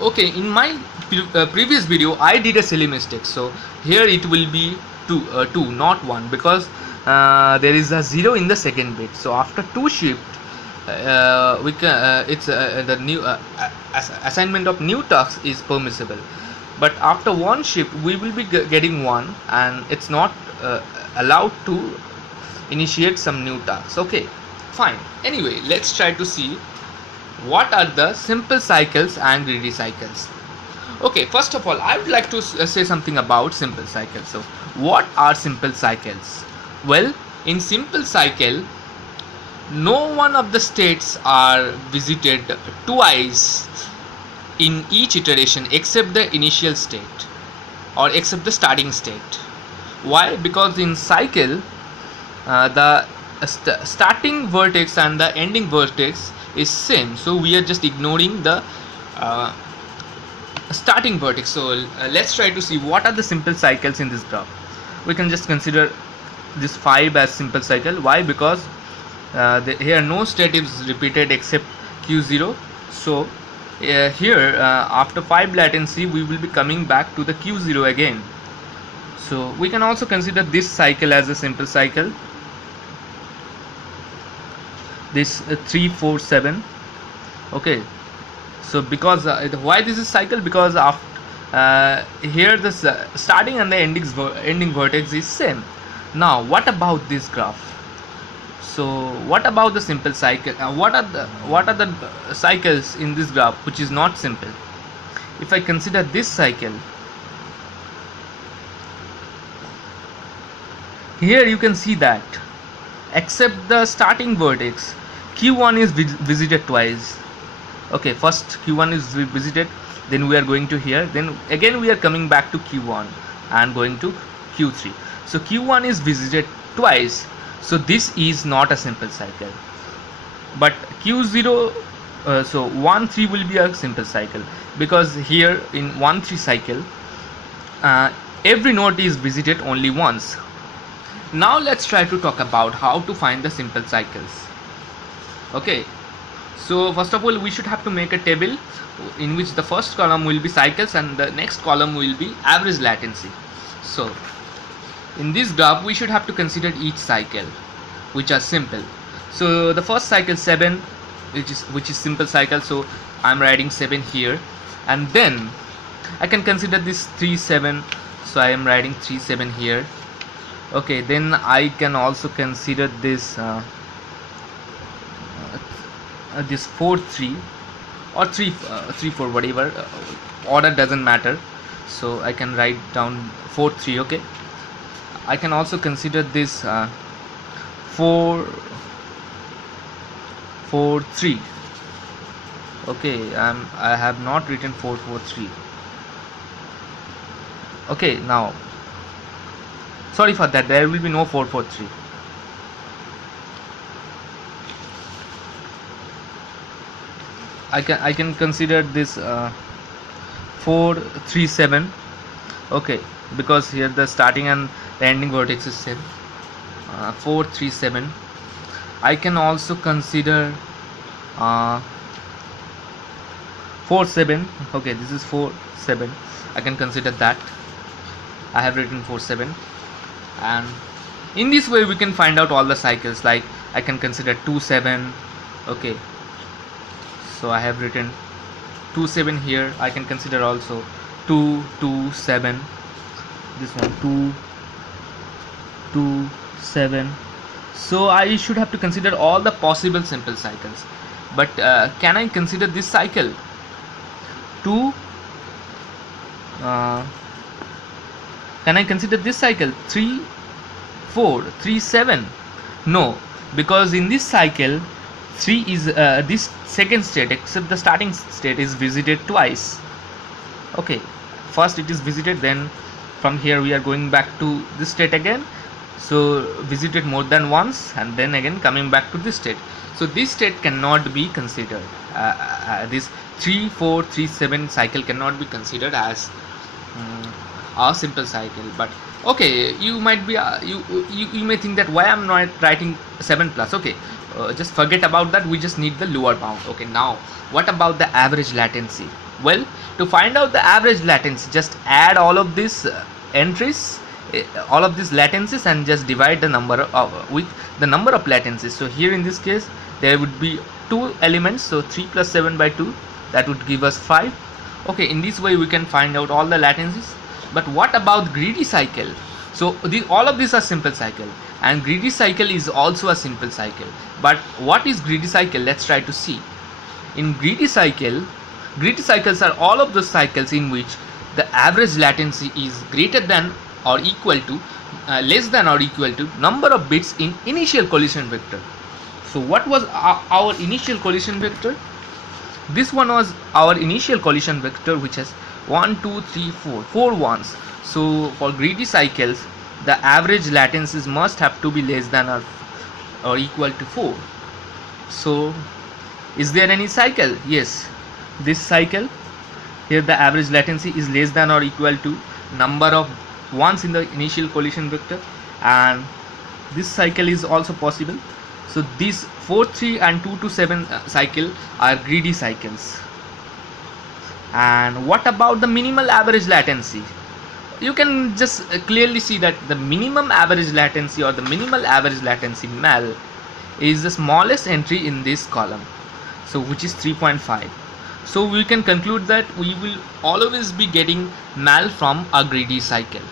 Okay, in my previous video I did a silly mistake, so here it will be 2 not 1, because there is a 0 in the second bit. So after 2 shift, we can it's the new assignment of new tasks is permissible, but after 1 shift we will be getting 1, and it's not allowed to initiate some new tasks. Okay, fine. Anyway, let's try to see what are the simple cycles and greedy cycles. Okay, first of all I would like to say something about simple cycles. So what are simple cycles? Well, in simple cycle, no one of the states are visited twice in each iteration except the initial state or except the starting state. Why? Because in cycle, the starting vertex and the ending vertex is same, so we are just ignoring the uh, starting vertex. So let's try to see what are the simple cycles in this graph. We can just consider this 5 as simple cycle. Why? Because here no state is repeated except q0. So here after 5 latency we will be coming back to the q0 again. So we can also consider this cycle as a simple cycle, this 3 4 7. Okay, so because why this is cycle? Because after here the starting and the ending vertex is same. Now what about this graph? So what about the simple cycle? What are the cycles in this graph which is not simple? If I consider this cycle, here you can see that except the starting vertex, q1 is visited twice. Okay, first q1 is visited, then we are going to here, then again we are coming back to q1 and going to q3. So q1 is visited twice, so this is not a simple cycle. But q0, so 1 3 will be a simple cycle, because here in 1 3 cycle every node is visited only once. Now let's try to talk about how to find the simple cycles. Okay, so first of all we should have to make a table in which the first column will be cycles and the next column will be average latency. So in this graph we should have to consider each cycle which are simple. So the first cycle 7, which is simple cycle, so I'm writing 7 here, and then I can consider this 3 7, so I am writing 3 7 here. Okay, then I can also consider this this 4 3 or 3 3 4, whatever order doesn't matter, so I can write down 4 3. Okay, I can also consider this 4 4 3. Okay, I have not written 4 4 3. Okay, now sorry for that, there will be no 4 4 3. I can consider this 4 3 7. Okay, because here the starting and the ending vertex is same. 4 3 7. I can also consider 4 7. Okay, this is 4 7. I can consider that. I have written 4 7, and in this way we can find out all the cycles. Like I can consider 2 7. Okay, so I have written 2 7 here. I can consider also 2 2 7. This one 2 2 7. So I should have to consider all the possible simple cycles. But can I consider this cycle 2? Can I consider this cycle 3 4 3 7? No, because in this cycle 3 is this second state except the starting state is visited twice. Okay, first it is visited, then from here we are going back to this state again, so visited more than once, and then again coming back to this state. So this state cannot be considered. This 3 4 3 7 cycle cannot be considered as a simple cycle. But okay, you might be you may think that why I'm not writing 7 plus. Okay, just forget about that, we just need the lower bound. Okay, now what about the average latency? Well, to find out the average latency, just add all of these entries, all of these latencies, and just divide the number of, with the number of latencies. So here in this case there would be two elements, so 3 plus 7 by 2, that would give us 5. Okay, in this way we can find out all the latencies. But what about greedy cycle? So all of these are simple cycle, and greedy cycle is also a simple cycle. But what is greedy cycle? Let's try to see. In greedy cycles are all of those cycles in which the average latency is greater than or equal to, less than or equal to number of bits in initial collision vector. So what was our initial collision vector? This one was our initial collision vector, which has 1 2 3 4 ones. So for greedy cycles the average latencies must have to be less than or equal to 4. So is there any cycle? Yes, this cycle here the average latency is less than or equal to number of ones in the initial collision vector, and this cycle is also possible. So these 4 3 and 2 to 7 cycle are greedy cycles. And what about the minimal average latency? You can just clearly see that the minimum average latency or the minimal average latency mal is the smallest entry in this column, so which is 3.5. So we can conclude that we will always be getting mal from a greedy cycle.